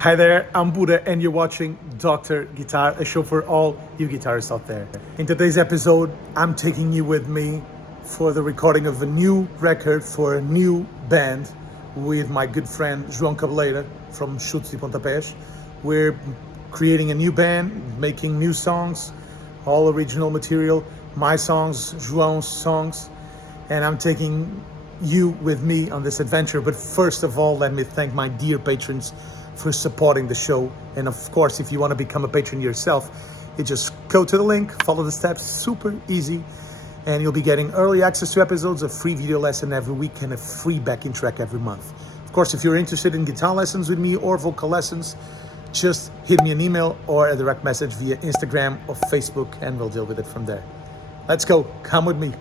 Hi there, I'm Buddha and you're watching Dr. Guitar, a show for all you guitarists out there. In today's episode, I'm taking you with me for the recording of a new record for a new band with my good friend João Cabeleira from Xutos Pontapés. We're creating a new band, making new songs, all original material, my songs, João's songs, and I'm taking you with me on this adventure. But first of all, let me thank my dear patrons for supporting the show. And of course, if you want to become a patron yourself, you just go to the link, follow the steps, super easy, and you'll be getting early access to episodes, a free video lesson every week, and a free backing track every month. Of course, if you're interested in guitar lessons with me or vocal lessons, just hit me an email or a direct message via Instagram or Facebook, and we'll deal with it from there. Let's go, come with me.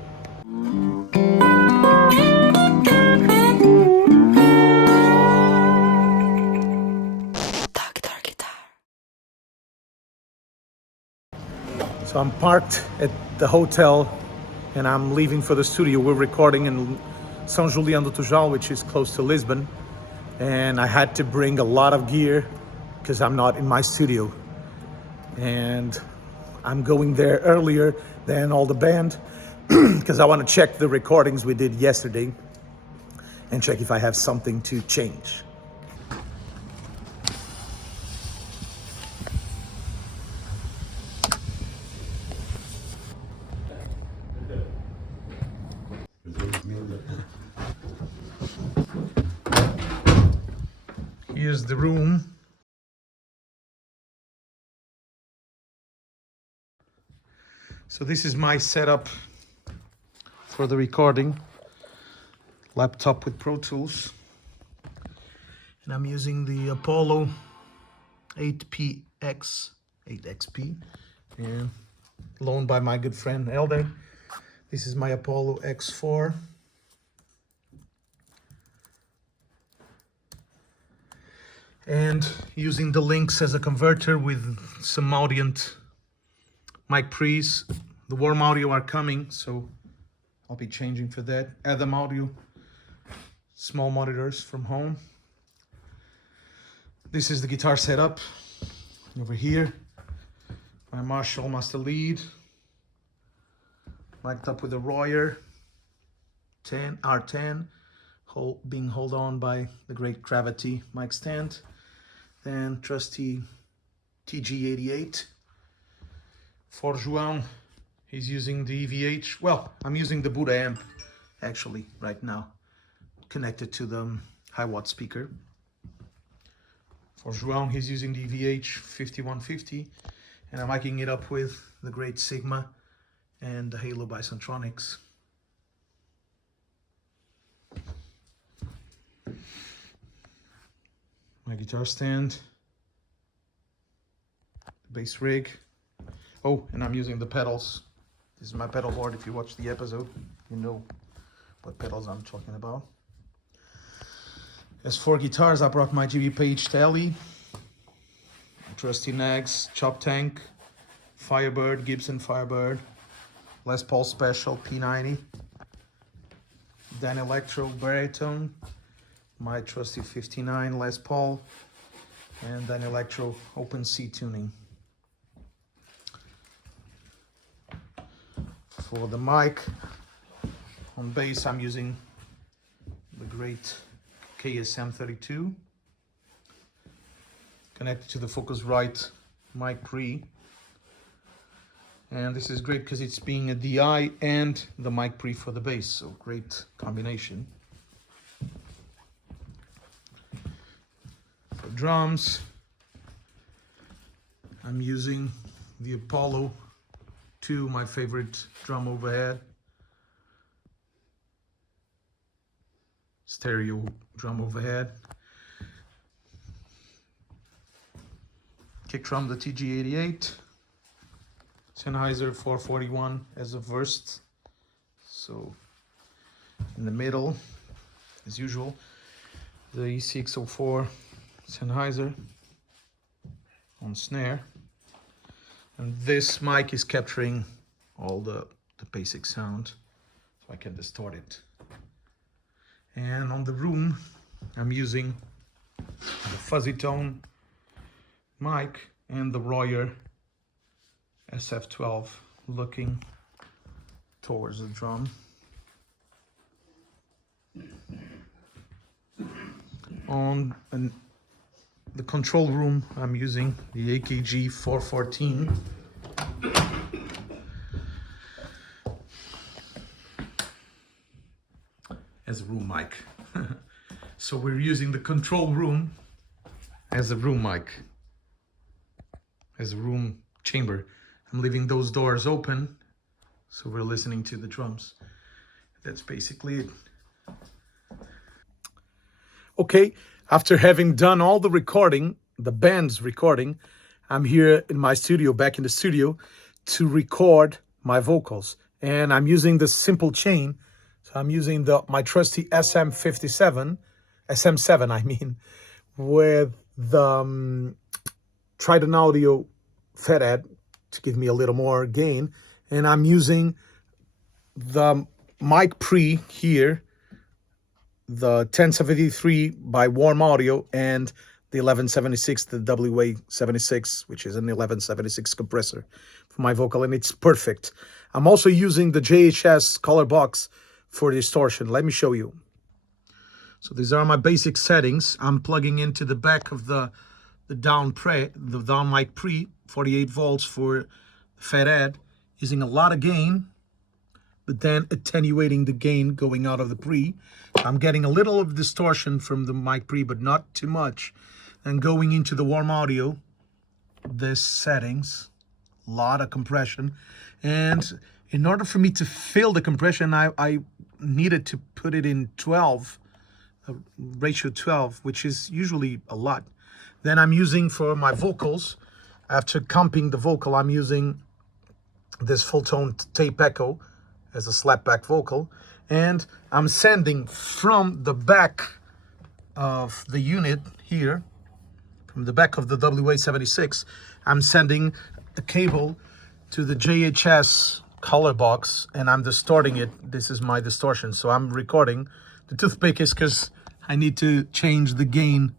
So I'm parked at the hotel and I'm leaving for the studio. We're recording in São Julião do Tujal, which is close to Lisbon. And I had to bring a lot of gear because I'm not in my studio. And I'm going there earlier than all the band because I want to check the recordings we did yesterday and check if I have something to change. Here's the room. So this is my setup for the recording. Laptop with Pro Tools. And I'm using the Apollo 8XP, and loaned by my good friend Elder. This is my Apollo X4. And using the links as a converter with some Audient mic pre's. The warm audio are coming, so I'll be changing for that. Adam audio, small monitors from home. This is the guitar setup. Over here, my Marshall Master Lead, mic'd up with a Royer R10, being held on by the great Gravity mic stand. Then trusty TG88. For João, he's using the EVH. Well, I'm using the Buddha amp actually right now, connected to the high watt speaker. For João, he's using the EVH 5150, and I'm miking it up with the great Sigma and the Halo by Centronics. My guitar stand, the bass rig. Oh, and I'm using the pedals. This is my pedal board. If you watch the episode, you know what pedals I'm talking about. As for guitars, I brought my GB Page Tele, trusty Nags, Chop Tank, Firebird, Gibson Firebird, Les Paul Special P90, Dan Electro Baritone, my trusty 59 Les Paul, and Dan Electro Open C tuning. For the mic, on bass I'm using the great KSM32, connected to the Focusrite mic pre. And this is great because it's being a DI and the mic pre for the bass, so great combination. For drums, I'm using the Apollo 2, my favorite drum overhead. Stereo drum overhead. Kick drum, the TG88. Sennheiser 441 as a Wurst. So in the middle, as usual, the E604 Sennheiser on snare. And this mic is capturing all the basic sound, so I can distort it. And on the room, I'm using the Fuzzy Tone mic and the Royer SF12 looking towards the drum. On the control room, I'm using the AKG 414. As a room mic. So we're using the control room as a room mic, as a room chamber. I'm leaving those doors open, so we're listening to the drums. That's basically it. Okay, after having done all the recording, the band's recording, I'm here in my studio, back in the studio, to record my vocals. And I'm using the simple chain. So I'm using my trusty SM7, I mean, with the Trident Audio Fed to give me a little more gain. And I'm using the mic pre here, the 1073 by Warm Audio, and the 1176, the WA76, which is an 1176 compressor for my vocal, and it's perfect. I'm also using the JHS color box for distortion. Let me show you. So these are my basic settings. I'm plugging into the back of the down mic pre, 48 volts for Fed Ed, using a lot of gain, but then attenuating the gain going out of the pre. I'm getting a little of distortion from the mic pre, but not too much. And going into the Warm Audio, this settings, a lot of compression. And in order for me to feel the compression, I needed to put it in 12, ratio 12, which is usually a lot. Then I'm using for my vocals, after comping the vocal, I'm using this full tone tape echo as a slapback vocal. And I'm sending from the back of the unit here, from the back of the WA76, I'm sending a cable to the JHS color box, and I'm distorting it. This is my distortion, so I'm recording. The toothpick is because I need to change the gain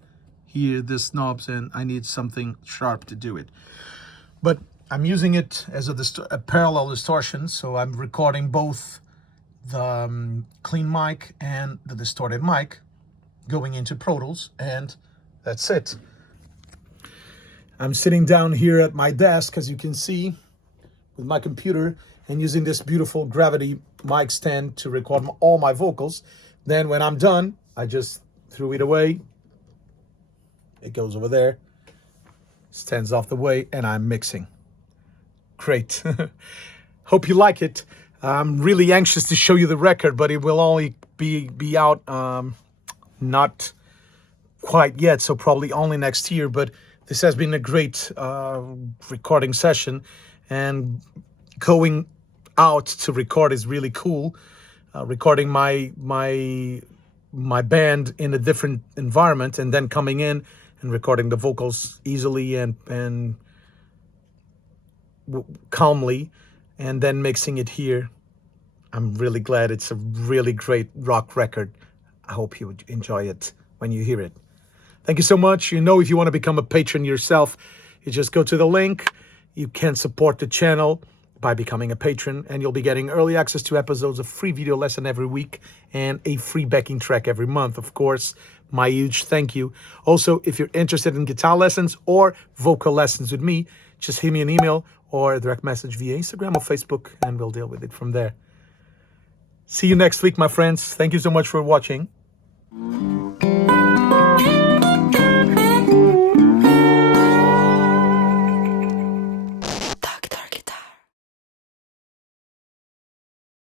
here, this knobs, and I need something sharp to do it. But I'm using it as a parallel distortion, so I'm recording both the clean mic and the distorted mic going into Pro Tools, and that's it. I'm sitting down here at my desk, as you can see, with my computer, and using this beautiful gravity mic stand to record all my vocals. Then when I'm done, I just threw it away. It goes over there, stands off the way, and I'm mixing. Great. Hope you like it. I'm really anxious to show you the record, but it will only be out not quite yet, so probably only next year. But this has been a great recording session, and going out to record is really cool. Recording my band in a different environment, and then coming in and recording the vocals easily and calmly, and then mixing it here. I'm really glad. It's a really great rock record. I hope you enjoy it when you hear it. Thank you so much. You know, if you want to become a patron yourself, you just go to the link. You can support the channel by becoming a patron, and you'll be getting early access to episodes, of free video lesson every week, and a free backing track every month. Of course, my huge thank you. Also, if you're interested in guitar lessons or vocal lessons with me, just hit me an email or a direct message via Instagram or Facebook, and we'll deal with it from there. See you next week, my friends. Thank you so much for watching.